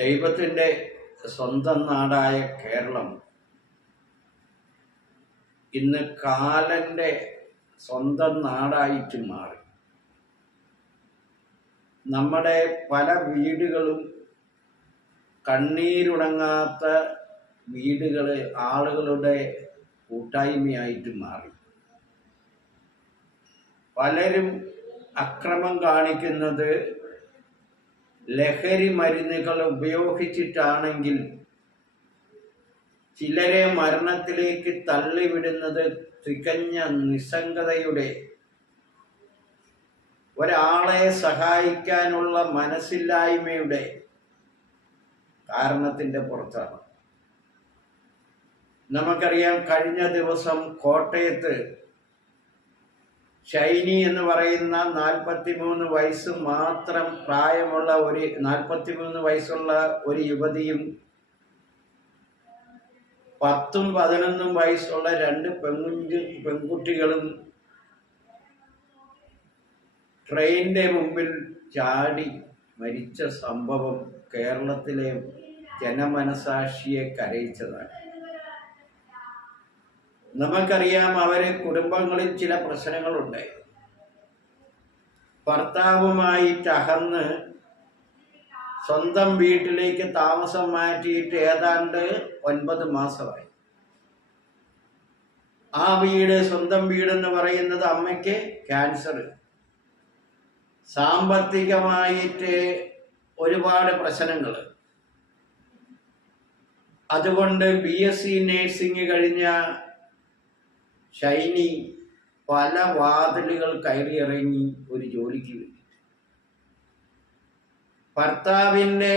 ദൈവത്തിൻ്റെ സ്വന്തം നാടായ കേരളം ഇന്ന് കാലൻ്റെ സ്വന്തം നാടായിട്ട് മാറി. നമ്മുടെ പല വീടുകളും കണ്ണീരുണങ്ങാത്ത വീടുകൾ ആളുകളുടെ കൂട്ടായ്മയായിട്ട് മാറി. പലരും അക്രമം കാണിക്കുന്നത് ലഹരി മരുന്നുകൾ ഉപയോഗിച്ചിട്ടാണെങ്കിൽ ചിലരെ മരണത്തിലേക്ക് തള്ളിവിടുന്നത് തികഞ്ഞ നിസ്സംഗതയുടെ, ഒരാളെ സഹായിക്കാനുള്ള മനസ്സില്ലായ്മയുടെ കാരണത്തിൻ്റെ പുറത്താണ്. നമുക്കറിയാം, കഴിഞ്ഞ ദിവസം കോട്ടയത്ത് ഷൈനി എന്ന് പറയുന്ന 43 വയസ്സ് മാത്രം പ്രായമുള്ള 43 വയസ്സുള്ള ഒരു യുവതിയും 10ഉം 11ഉം വയസ്സുള്ള 2 പെൺകുട്ടികളും ട്രെയിനിന്റെ മുമ്പിൽ ചാടി മരിച്ച സംഭവം കേരളത്തിലെ ജനമനസാക്ഷിയെ കരയിച്ചതാണ്. നമുക്കറിയാം, അവരെ കുടുംബങ്ങളിൽ ചില പ്രശ്നങ്ങളുണ്ട്. ഭർത്താവുമായിട്ട് അകന്ന് സ്വന്തം വീട്ടിലേക്ക് താമസം മാറ്റിയിട്ട് ഏതാണ്ട് 9 മാസമായി. ആ സ്വന്തം വീടെന്ന് പറയുന്നത് അമ്മയ്ക്ക് ക്യാൻസർ, സാമ്പത്തികമായിട്ട് ഒരുപാട് പ്രശ്നങ്ങൾ. അതുകൊണ്ട് BSc നേഴ്സിംഗ് കഴിഞ്ഞ ഷൈനി പല വാതിലുകൾ കയറിയിറങ്ങി ഒരു ജോലിക്ക് വേണ്ടി. ഭർത്താവിൻ്റെ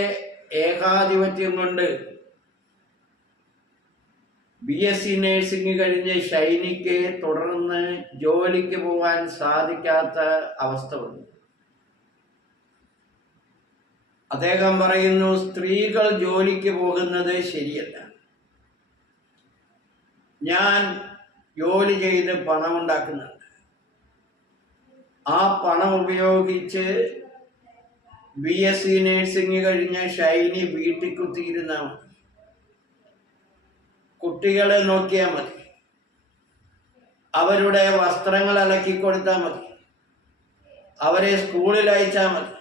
ഏകാധിപത്യം കൊണ്ട് BSc നേഴ്സിംഗ് കഴിഞ്ഞ് ഷൈനിക്ക് തുടർന്ന് ജോലിക്ക് പോകാൻ സാധിക്കാത്ത അവസ്ഥ വന്നു. അദ്ദേഹം പറയുന്നു, സ്ത്രീകൾ ജോലിക്ക് പോകുന്നത് ശരിയല്ല. ഞാൻ ജോലി ചെയ്ത് പണമുണ്ടാക്കുന്നുണ്ട്. ആ പണം ഉപയോഗിച്ച് BSc നേഴ്സിംഗ് കഴിഞ്ഞ ഷൈനി വീട്ടിൽ കുത്തിയിരുന്നാൽ മതി, കുട്ടികളെ നോക്കിയാൽ മതി, അവരുടെ വസ്ത്രങ്ങൾ അലക്കി കൊടുത്താൽ മതി, അവരെ സ്കൂളിൽ അയച്ചാൽ മതി.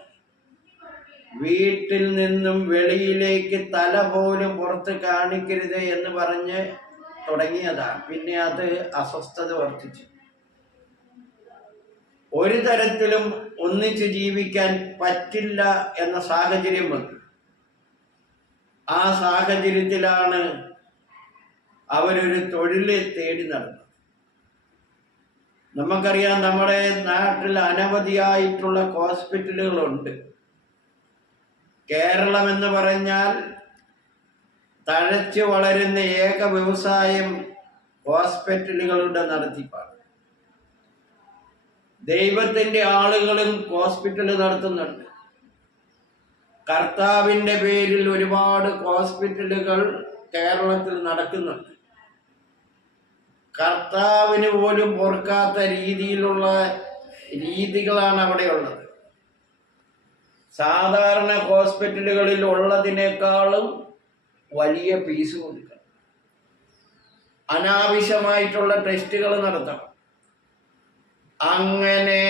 വീട്ടിൽ നിന്നും വെളിയിലേക്ക് തല പോലും പുറത്ത് കാണിക്കരുത് എന്ന് പറഞ്ഞ് തുടങ്ങിയതാണ്. പിന്നെ അത് അസ്വസ്ഥത വർദ്ധിച്ചു. ഒരു തരത്തിലും ഒന്നിച്ച് ജീവിക്കാൻ പറ്റില്ല എന്ന സാഹചര്യം വന്നു. ആ സാഹചര്യത്തിലാണ് അവരൊരു തൊഴിൽ തേടി നടന്നത്. നമുക്കറിയാം, നമ്മുടെ നാട്ടിൽ അനവധിയായിട്ടുള്ള ഹോസ്പിറ്റലുകളുണ്ട്. കേരളം എന്ന് പറഞ്ഞാൽ തഴച്ചു വളരുന്ന ഏക വ്യവസായം ഹോസ്പിറ്റലുകളുടെ നടത്തിപ്പാണ്. ദൈവത്തിൻ്റെ ആളുകളും ഹോസ്പിറ്റൽ നടത്തുന്നുണ്ട്. കർത്താവിൻ്റെ പേരിൽ ഒരുപാട് ഹോസ്പിറ്റലുകൾ കേരളത്തിൽ നടക്കുന്നുണ്ട്. കർത്താവിന് പോലും പൊറുക്കാത്ത രീതിയിലുള്ള രീതികളാണ് അവിടെയുള്ളത്. സാധാരണ ഹോസ്പിറ്റലുകളിൽ ഉള്ളതിനേക്കാളും വലിയ ഫീസ് കൊടുക്കണം. അനാവശ്യമായിട്ടുള്ള ടെസ്റ്റുകൾ നടത്തണം. അങ്ങനെ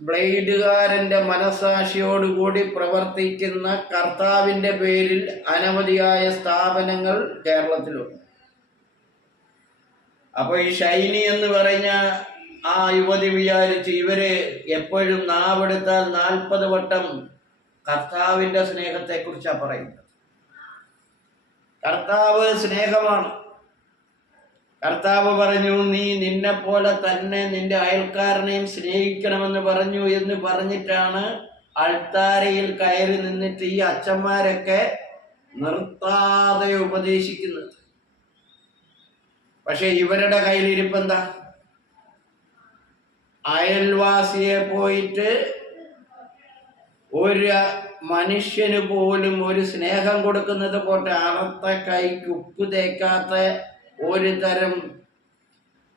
ബ്ലേഡുകാരൻ്റെ മനസാക്ഷിയോടുകൂടി പ്രവർത്തിക്കുന്ന കർത്താവിൻ്റെ പേരിൽ അനവധിയായ സ്ഥാപനങ്ങൾ കേരളത്തിലുണ്ട്. അപ്പോൾ ഈ ഷൈനി എന്ന് പറഞ്ഞ ആ യുവതി വിചാരിച്ച് ഇവര് എപ്പോഴും നാവെടുത്താൽ 40 വട്ടം കർത്താവിൻ്റെ സ്നേഹത്തെക്കുറിച്ചാണ് പറയുന്നത്. കർത്താവ് സ്നേഹമാണ്. കർത്താവ് പറഞ്ഞു, നീ നിന്നെ പോലെ തന്നെ നിന്റെ അയൽക്കാരനെയും സ്നേഹിക്കണമെന്ന് പറഞ്ഞു എന്ന് പറഞ്ഞിട്ടാണ് അൾത്താരയിൽ കയറി നിന്നിട്ട് ഈ അച്ഛന്മാരൊക്കെ നിർത്താതെ ഉപദേശിക്കുന്നത്. പക്ഷെ ഇവരുടെ കയ്യിലിരിപ്പെന്താ? അയൽവാസിയെ പോയിട്ട് ഒരു മനുഷ്യന് പോലും ഒരു സ്നേഹം കൊടുക്കുന്നത് പോട്ടെ, അറുത്ത കൈക്ക് ഉപ്പ് തേക്കാത്ത ഒരു തരം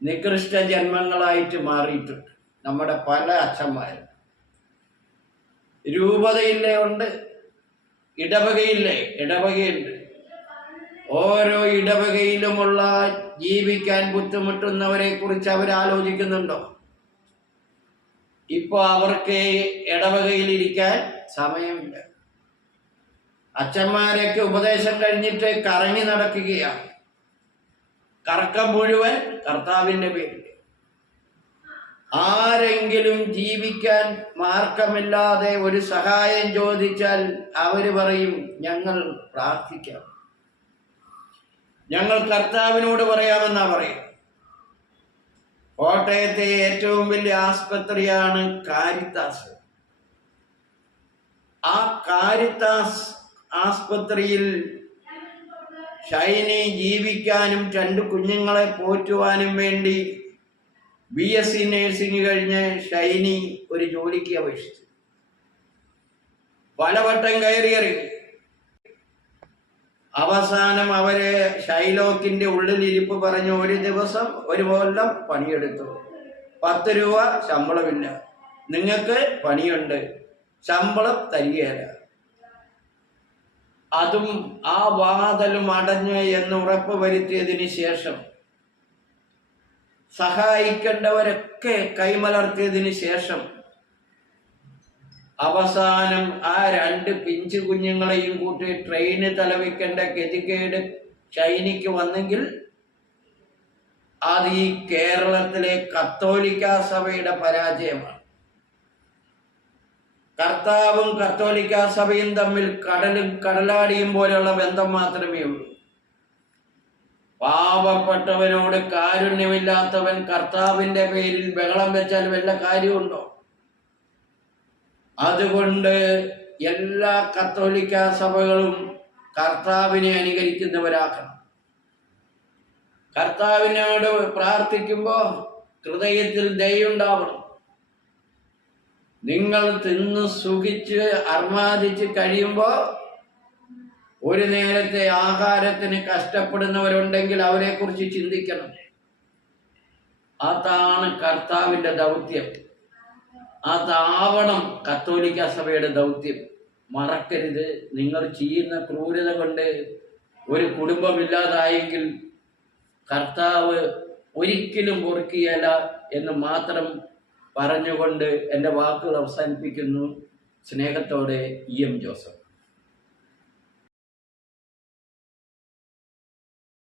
നികൃഷ്ട ജന്മങ്ങളായിട്ട് മാറിയിട്ടുണ്ട് നമ്മുടെ പല അച്ഛന്മാരും. രൂപതയില്ലേ ഉണ്ട്, ഇടവകയില്ലേ? ഇടവകയുണ്ട്. ഓരോ ഇടവകയിലുമുള്ള ജീവിക്കാൻ ബുദ്ധിമുട്ടുന്നവരെ കുറിച്ച് അവർ ആലോചിക്കുന്നുണ്ടോ? ഇപ്പൊ അവർക്ക് ഇടവകയിലിരിക്കാൻ സമയമില്ല. അച്ഛന്മാരൊക്കെ ഉപദേശം കഴിഞ്ഞിട്ട് കറങ്ങി നടക്കുകയാണ്. കറക്കം മുഴുവൻ കർത്താവിൻ്റെ പേരിൽ. ആരെങ്കിലും ജീവിക്കാൻ മാർഗമില്ലാതെ ഒരു സഹായം ചോദിച്ചാൽ അവര് പറയും, ഞങ്ങൾ പ്രാർത്ഥിക്കാം, ഞങ്ങൾ കർത്താവിനോട് പറയാമെന്നാ പറയും. കോട്ടയത്തെ ഏറ്റവും വലിയ ആസ്പത്രിയാണ് കാരിത്താസ്. ആ കാരിത്താസ് ആസ്പത്രിയിൽ ഷൈനി ജീവിക്കാനും 2 കുഞ്ഞുങ്ങളെ പോറ്റുവാനും വേണ്ടി BSc നേഴ്സിംഗ് കഴിഞ്ഞ് ഷൈനി ഒരു ജോലിക്ക് അപേക്ഷിച്ചു. പലവട്ടം കയറിയിറങ്ങി. അവസാനം അവര് ഷൈലോക്കിന്റെ ഉള്ളിലിരിപ്പ് പറഞ്ഞു, ഒരു ദിവസം 1 കൊല്ലം പണിയെടുത്തു, 10 രൂപ ശമ്പളമില്ല, നിങ്ങൾക്ക് പണിയുണ്ട്, ശമ്പളം തരികയില്ല. അതും ആ വാതിലും അടഞ്ഞ് എന്ന് ഉറപ്പ് വരുത്തിയതിന് ശേഷം, സഹായിക്കേണ്ടവരൊക്കെ കൈമലർത്തിയതിന് ശേഷം, അവസാനം ആ 2 പിഞ്ചു കുഞ്ഞുങ്ങളെയും കൂട്ടി ട്രെയിന് തലവെക്കേണ്ട ഗതികേട് ഷൈനിക്ക് വന്നെങ്കിൽ അത് ഈ കേരളത്തിലെ കത്തോലിക്കാ സഭയുടെ പരാജയമാണ്. കർത്താവും കത്തോലിക്കാ സഭയും തമ്മിൽ കടലും കടലാടിയും പോലെയുള്ള ബന്ധം മാത്രമേ ഉള്ളൂ. പാവപ്പെട്ടവനോട് കാരുണ്യമില്ലാത്തവൻ കർത്താവിന്റെ പേരിൽ ബഹളം വെച്ചാൽ വല്ല കാര്യമുണ്ടോ? അതുകൊണ്ട് എല്ലാ കത്തോലിക്കാ സഭകളും കർത്താവിനെ അനുകരിക്കുന്നവരാക്കണം. കർത്താവിനോട് പ്രാർത്ഥിക്കുമ്പോ ഹൃദയത്തിൽ ദയുണ്ടാവണം. നിങ്ങൾ തിന്ന് സുഖിച്ച് അർമാദിച്ച് കഴിയുമ്പോ ഒരു നേരത്തെ ആഹാരത്തിന് കഷ്ടപ്പെടുന്നവരുണ്ടെങ്കിൽ അവരെ കുറിച്ച് ചിന്തിക്കണം. അതാണ് കർത്താവിന്റെ ദൗത്യം. അതാവണം കത്തോലിക്ക സഭയുടെ ദൗത്യം. മറക്കരുത്, നിങ്ങൾ ചെയ്യുന്ന ക്രൂരത കൊണ്ട് ഒരു കുടുംബമില്ലാതായെങ്കിൽ കർത്താവ് ഒരിക്കലും പൊറുക്കുകയില്ല എന്ന് മാത്രം പറഞ്ഞുകൊണ്ട് എൻ്റെ വാക്കുകൾ അവസാനിപ്പിക്കുന്നു. സ്നേഹത്തോടെ EM ജോസഫ്.